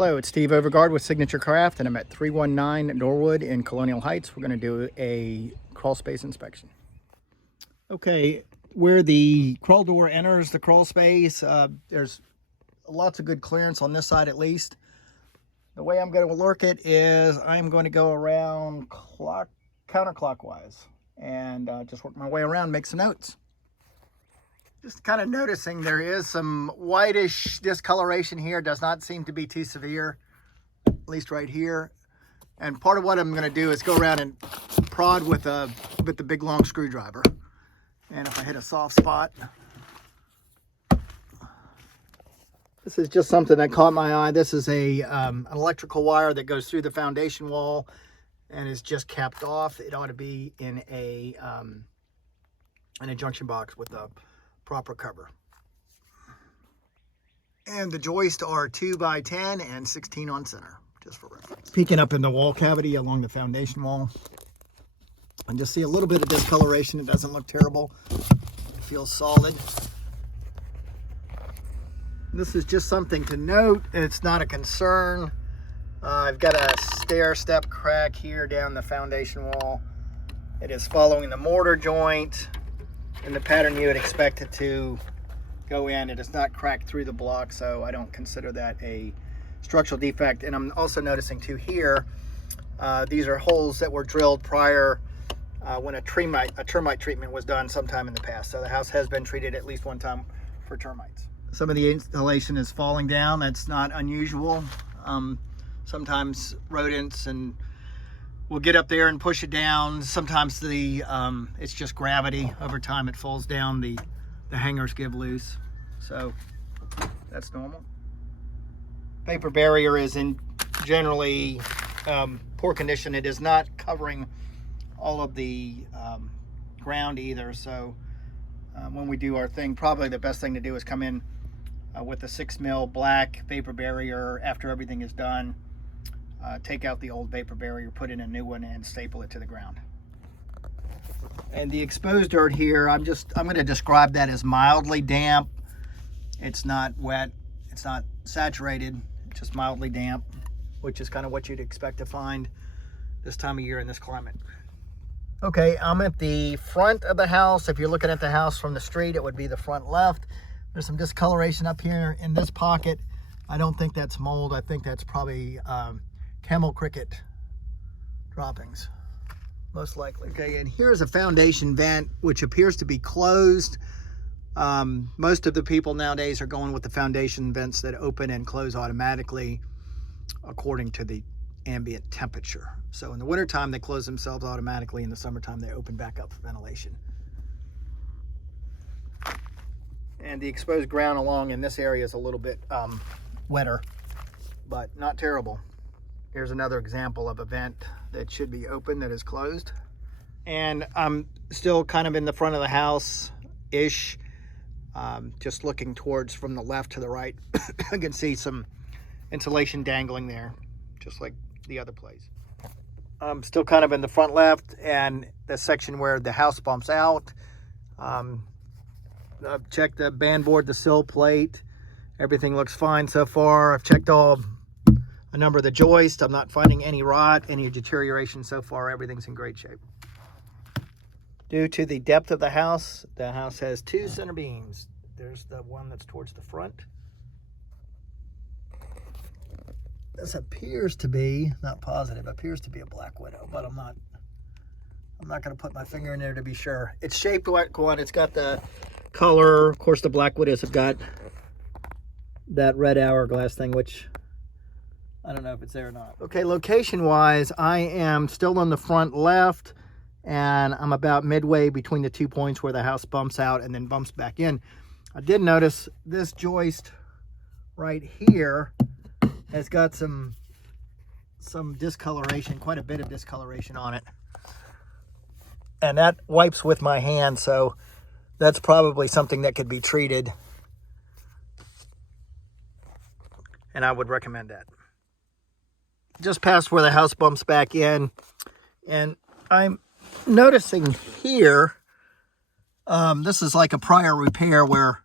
Hello, it's Steve Overgard with Signature Craft, and I'm at 319 Norwood in Colonial Heights. We're going to do a crawl space inspection. Okay, where the crawl door enters the crawl space, there's lots of good clearance on this side at least. The way I'm going to work it is I'm going to go around counterclockwise and just work my way around, make some notes. Just kind of noticing there is some whitish discoloration here. Does not seem to be too severe, at least right here. And part of what I'm going to do is go around and prod with the big long screwdriver. And if I hit a soft spot, this is just something that caught my eye. This is an electrical wire that goes through the foundation wall and is just capped off. It ought to be in a junction box with a proper cover. And the joists are 2x10 and 16 on center, just for reference. Peeking up in the wall cavity along the foundation wall, and just see a little bit of discoloration. It doesn't look terrible. It feels solid. This is just something to note. It's not a concern. I've got a stair step crack here down the foundation wall. It is following the mortar joint in the pattern you would expect it to go in. It is not cracked through the block, so I don't consider that a structural defect. And I'm also noticing too here, these are holes that were drilled prior when a termite treatment was done sometime in the past. So the house has been treated at least one time for termites. Some of the installation is falling down. That's not unusual. Sometimes rodents and we'll get up there and push it down. Sometimes it's just gravity. Over time it falls down, the hangers give loose. So that's normal. Vapor barrier is in generally poor condition. It is not covering all of the ground either. So when we do our thing, probably the best thing to do is come in with a 6 mil black vapor barrier after everything is done. Take out the old vapor barrier, put in a new one, and staple it to the ground. And the exposed dirt here, I'm going to describe that as mildly damp. It's not wet, it's not saturated, it's just mildly damp, which is kind of what you'd expect to find this time of year in this climate. Okay, I'm at the front of the house. If you're looking at the house from the street, it would be the front left. There's some discoloration up here in this pocket. I don't think that's mold. I think that's probably camel cricket droppings, most likely. Okay, and here's a foundation vent which appears to be closed. Most of the people nowadays are going with the foundation vents that open and close automatically according to the ambient temperature. So in the wintertime they close themselves automatically. In the summertime they open back up for ventilation. And the exposed ground along in this area is a little bit wetter, but not terrible. Here's another example of a vent that should be open that is closed. And I'm still kind of in the front of the house-ish, just looking towards from the left to the right. I can see some insulation dangling there, just like the other place. I'm still kind of in the front left and the section where the house bumps out. I've checked the band board, the sill plate. Everything looks fine so far. I've checked a number of the joists. I'm not finding any rot, any deterioration so far. Everything's in great shape. Due to the depth of the house has 2 center beams. There's the one that's towards the front. This appears to be, not positive, appears to be a black widow, but I'm not going to put my finger in there to be sure. It's shaped like one. It's got the color. Of course, the black widows have got that red hourglass thing, which I don't know if it's there or not. Okay, location-wise, I am still on the front left, and I'm about midway between the 2 points where the house bumps out and then bumps back in. I did notice this joist right here has got some discoloration, quite a bit of discoloration on it. And that wipes with my hand, so that's probably something that could be treated. And I would recommend that. Just past where the house bumps back in, and I'm noticing here, this is like a prior repair where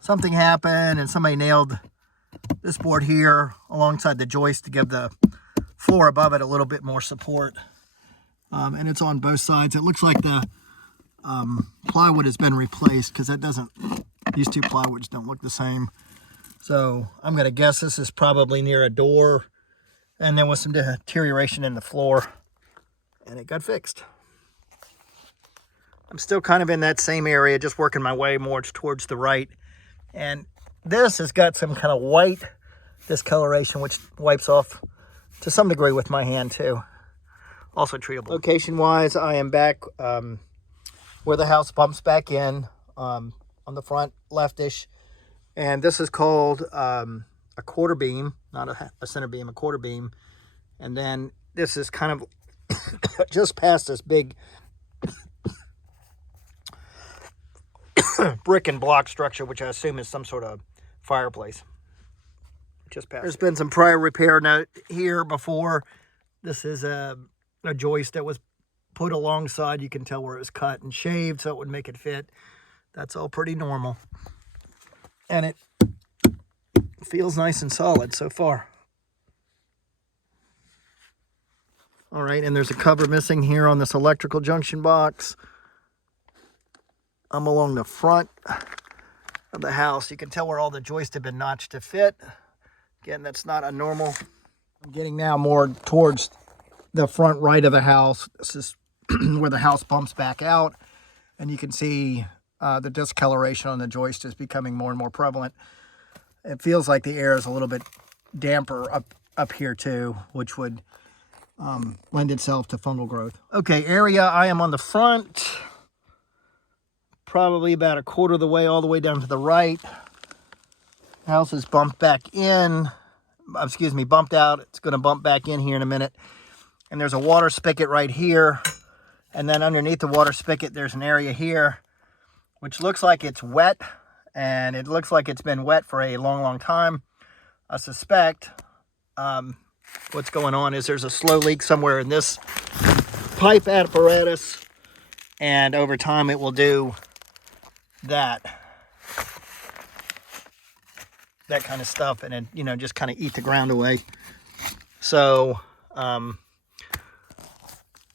something happened and somebody nailed this board here alongside the joist to give the floor above it a little bit more support. And it's on both sides. It looks like the plywood has been replaced because that doesn't, these two plywoods don't look the same. So I'm going to guess this is probably near a door, and there was some deterioration in the floor, and it got fixed. I'm still kind of in that same area, just working my way more towards the right. And this has got some kind of white discoloration, which wipes off to some degree with my hand too. Also treatable. Location-wise, I am back where the house bumps back in on the front leftish. And this is called a quarter beam, not a center beam, a quarter beam. And then this is kind of just past this big brick and block structure, which I assume is some sort of fireplace. Just past. There's been some prior repair note here before. This is a joist that was put alongside. You can tell where it was cut and shaved so it would make it fit. That's all pretty normal. And it feels nice and solid so far. All right, and there's a cover missing here on this electrical junction box. I'm along the front of the house. You can tell where all the joists have been notched to fit. Again, that's not a normal. I'm getting now more towards the front right of the house. This is where the house bumps back out. And you can see the discoloration on the joist is becoming more and more prevalent. It feels like the air is a little bit damper up here too, which would lend itself to fungal growth. Okay, area, I am on the front. Probably about a quarter of the way, all the way down to the right. House is bumped back in. Excuse me, bumped out. It's going to bump back in here in a minute. And there's a water spigot right here. And then underneath the water spigot, there's an area here, which looks like it's wet. And it looks like it's been wet for a long, long time. I suspect what's going on is there's a slow leak somewhere in this pipe apparatus. And over time, it will do that kind of stuff, and then, you know, just kind of eat the ground away. So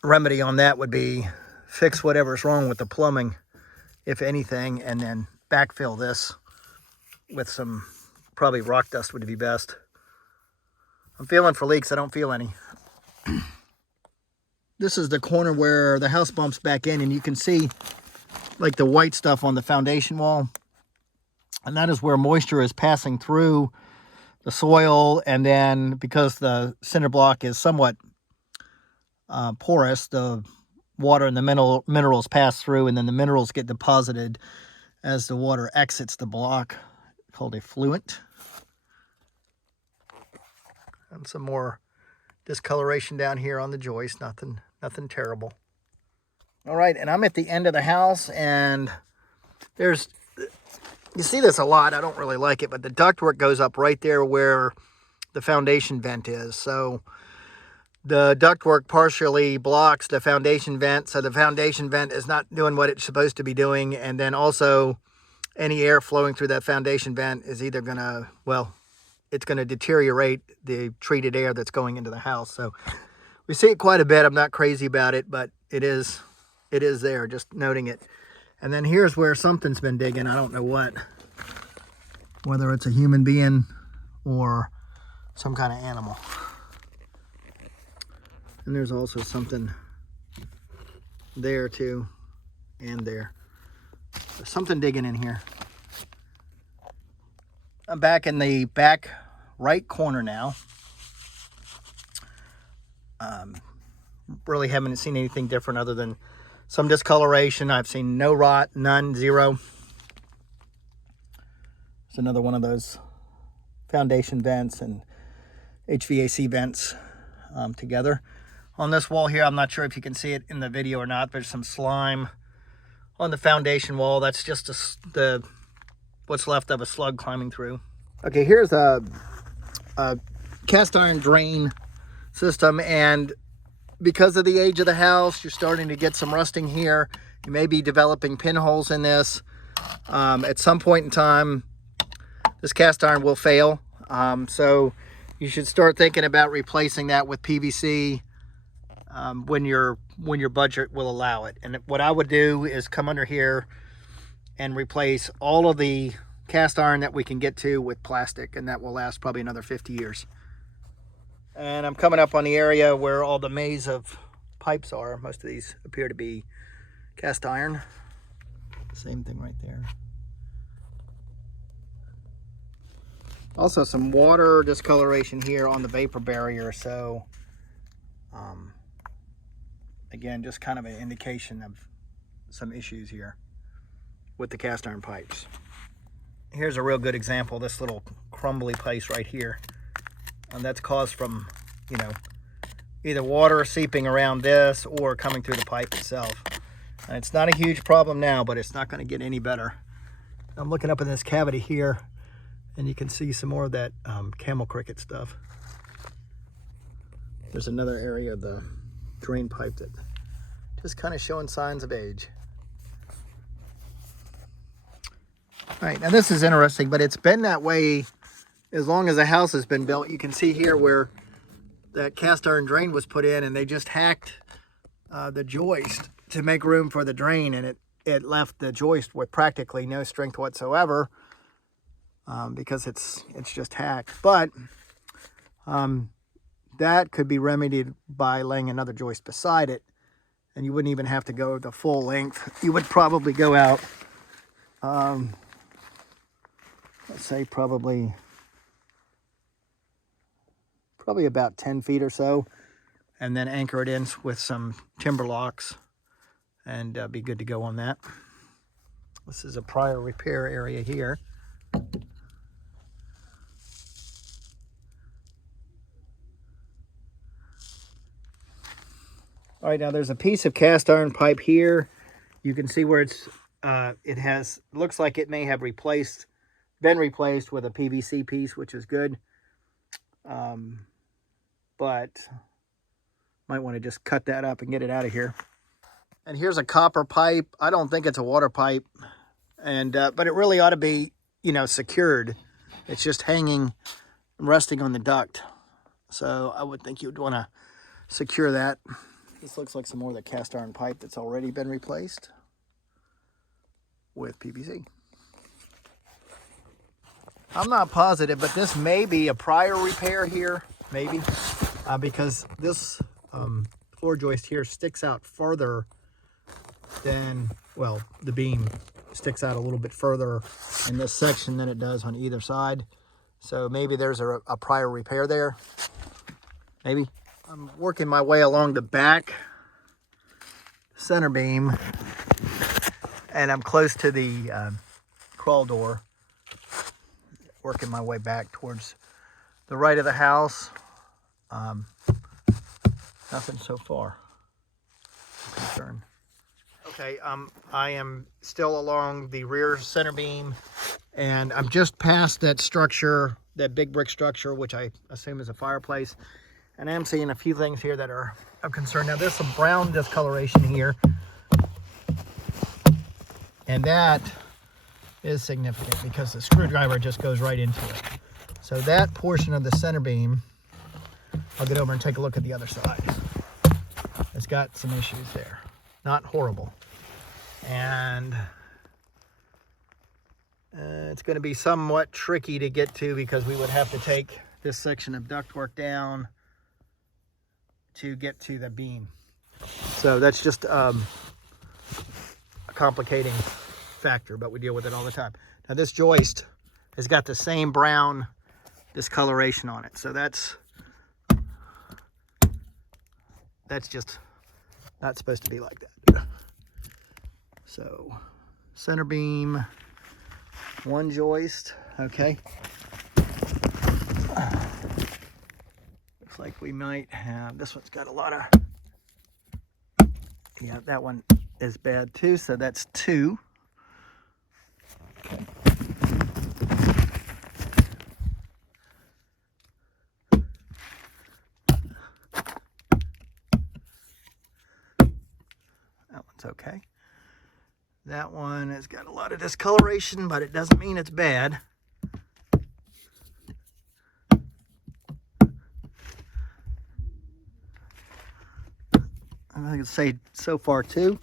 remedy on that would be fix whatever's wrong with the plumbing, if anything, and then backfill this with some, probably rock dust would be best. I'm feeling for leaks. I don't feel any. This is the corner where the house bumps back in, and you can see like the white stuff on the foundation wall, and that is where moisture is passing through the soil. And then because the cinder block is somewhat porous, the water and the minerals pass through, and then the minerals get deposited as the water exits the block, called effluent. And some more discoloration down here on the joist. Nothing terrible. All right, and I'm at the end of the house, and there's, you see this a lot. I don't really like it, but the ductwork goes up right there where the foundation vent is. So the ductwork partially blocks the foundation vent, so the foundation vent is not doing what it's supposed to be doing. And then also any air flowing through that foundation vent is either going to, well, it's going to deteriorate the treated air that's going into the house. So we see it quite a bit. I'm not crazy about it, but it is there, just noting it. And then here's where something's been digging. I don't know what, whether it's a human being or some kind of animal. And there's also something there too, and there. There's something digging in here. I'm back in the back right corner now. Really haven't seen anything different other than some discoloration. I've seen no rot, none, zero. It's another one of those foundation vents and HVAC vents together. On this wall here, I'm not sure if you can see it in the video or not. There's some slime on the foundation wall. That's just what's left of a slug climbing through. Okay, here's a cast iron drain system, and because of the age of the house, you're starting to get some rusting here. You may be developing pinholes in this. At some point in time, this cast iron will fail. So you should start thinking about replacing that with PVC when your budget will allow it. And what I would do is come under here and replace all of the cast iron that we can get to with plastic, and that will last probably another 50 years. And I'm coming up on the area where all the maze of pipes are. Most of these appear to be cast iron. Same thing right there. Also some water discoloration here on the vapor barrier. So again, just kind of an indication of some issues here with the cast iron pipes. Here's a real good example, this little crumbly place right here. And that's caused from, you know, either water seeping around this or coming through the pipe itself. And it's not a huge problem now, but it's not going to get any better. I'm looking up in this cavity here, and you can see some more of that camel cricket stuff. There's another area of the drain pipe that just kind of showing signs of age. All right, now this is interesting, but it's been that way as long as the house has been built. You can see here where that cast iron drain was put in, and they just hacked the joist to make room for the drain, and it left the joist with practically no strength whatsoever because it's just hacked. But that could be remedied by laying another joist beside it, and you wouldn't even have to go the full length. You would probably go out let's say probably about 10 feet or so, and then anchor it in with some timber locks and be good to go on that. This is a prior repair area here. All right, now there's a piece of cast iron pipe here. You can see where it's looks like it may have been replaced with a PVC piece, which is good. But might want to just cut that up and get it out of here. And here's a copper pipe. I don't think it's a water pipe, and but it really ought to be, you know, secured. It's just hanging, resting on the duct. So I would think you would want to secure that. This looks like some more of the cast iron pipe that's already been replaced with PVC. I'm not positive, but this may be a prior repair here, maybe, because this floor joist here sticks out further than, well, the beam sticks out a little bit further in this section than it does on either side. So maybe there's a prior repair there, maybe. I'm working my way along the back center beam, and I'm close to the crawl door. Working my way back towards the right of the house. Nothing so far. Concern. Okay, I am still along the rear center beam, and I'm just past that structure, that big brick structure, which I assume is a fireplace. And I am seeing a few things here that are of concern. Now there's some brown discoloration here, and that is significant because the screwdriver just goes right into it. So that portion of the center beam, I'll get over and take a look at the other side. It's got some issues there. Not horrible. And it's going to be somewhat tricky to get to because we would have to take this section of ductwork down to get to the beam. So that's just a complicating factor, but we deal with it all the time. Now this joist has got the same brown discoloration on it, so that's just not supposed to be like that. So center beam, one joist, okay. Looks like we might have, this one's got a lot of, yeah, that one is bad too, so that's two. Okay. That one's okay. That one has got a lot of discoloration, but it doesn't mean it's bad. I can say so far too.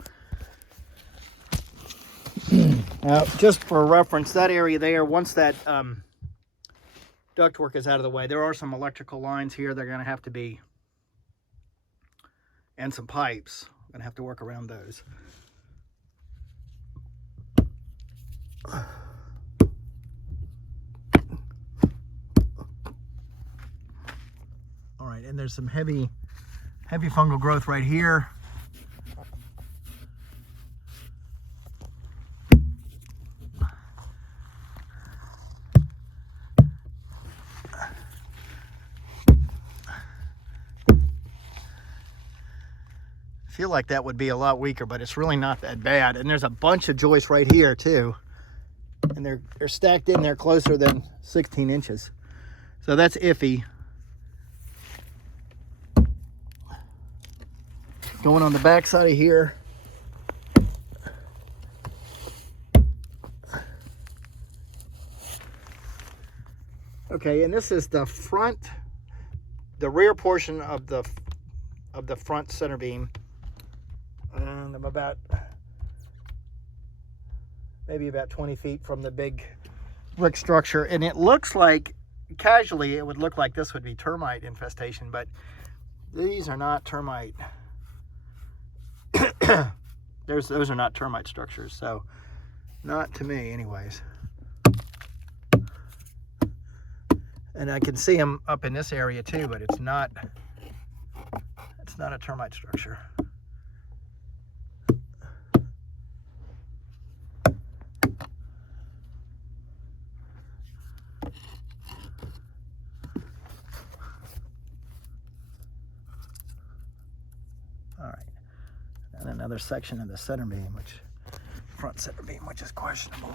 Just for reference, that area there, once that ductwork is out of the way, there are some electrical lines here that are going to have to be, and some pipes. I'm going to have to work around those. All right, and there's some heavy fungal growth right here. I feel like that would be a lot weaker, but it's really not that bad. And there's a bunch of joists right here too, and they're stacked in there closer than 16 inches, so that's iffy. Going on the back side of here, okay, and this is the rear portion of the front center beam. And I'm maybe about 20 feet from the big brick structure, and it looks like, casually it would look like this would be termite infestation, but these are not termite. Those are not termite structures, so not to me anyways. And I can see them up in this area too, but it's not a termite structure. All right, and another section of the center beam, front center beam, which is questionable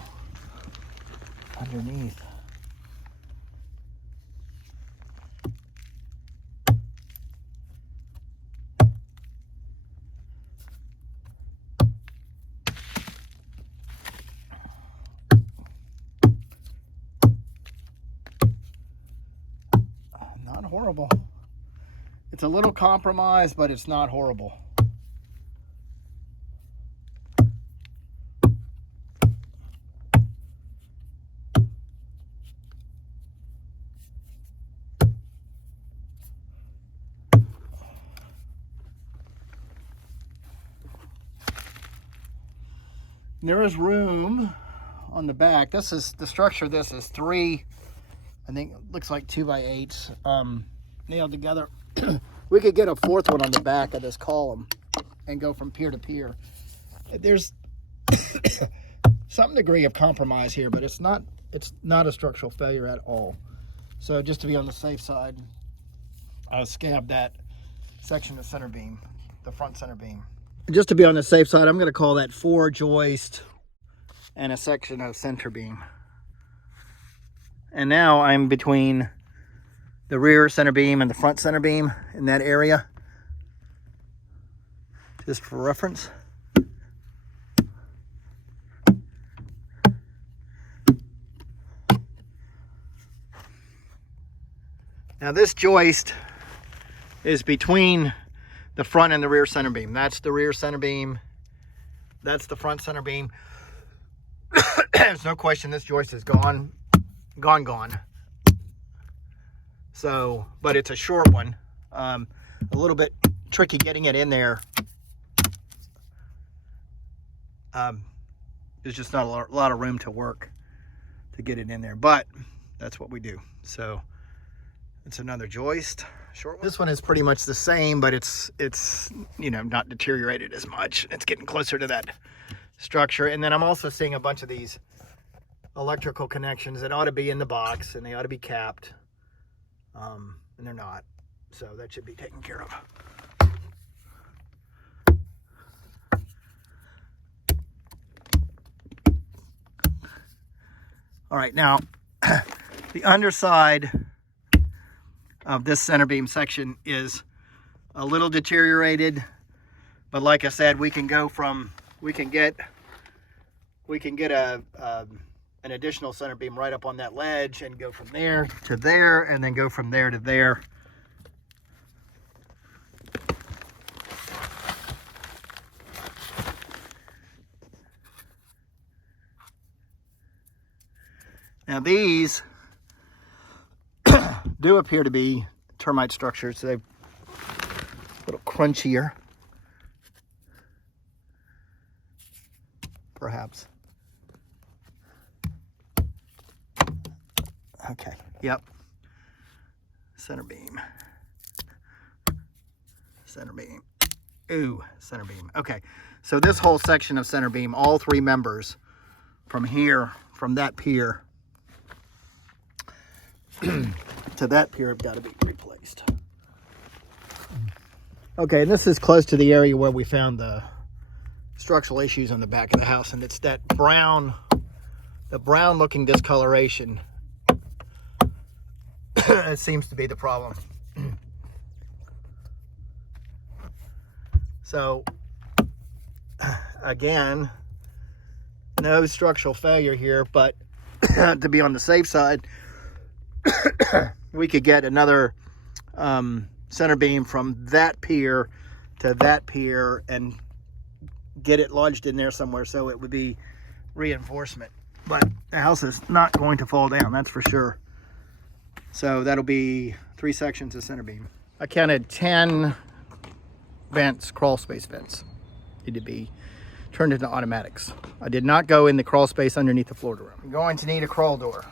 underneath. Not horrible. It's a little compromised, but it's not horrible. There is room on the back. This is the structure. This is 3, I think it looks like 2x8s nailed together. We could get a 4th one on the back of this column and go from pier to pier. There's some degree of compromise here, but it's not a structural failure at all. So just to be on the safe side, I'll scab that section of center beam, the front center beam. Just to be on the safe side, I'm going to call that 4 joist and a section of center beam. And now I'm between the rear center beam and the front center beam in that area, just for reference. Now this joist is between the front and the rear center beam. That's the rear center beam. That's the front center beam. There's no question this joist is gone. So, but it's a short one. A little bit tricky getting it in there. There's just not a lot of room to work to get it in there, but that's what we do. So it's another joist, short one. This one is pretty much the same, but it's you know, not deteriorated as much. It's getting closer to that structure. And then I'm also seeing a bunch of these electrical connections that ought to be in the box, and they ought to be capped, and they're not, so that should be taken care of. All right, now the underside of this center beam section is a little deteriorated, but like I said, we can get an additional center beam right up on that ledge and go from there to there, and then go from there to there. Now these do appear to be termite structures. They're a little crunchier, perhaps. Okay, yep. Center beam. Center beam. Ooh, center beam. Okay, so this whole section of center beam, all three members from here, from that pier to that pier have got to be replaced. Okay, and this is close to the area where we found the structural issues on the back of the house, and it's that brown, the brown looking discoloration. It seems to be the problem. So again, no structural failure here, but to be on the safe side, we could get another center beam from that pier to that pier and get it lodged in there somewhere so it would be reinforcement. But the house is not going to fall down, that's for sure. So that'll be 3 sections of center beam. I counted 10 vents, crawl space vents, need to be turned into automatics. I did not go in the crawl space underneath the floor door. I'm going to need a crawl door.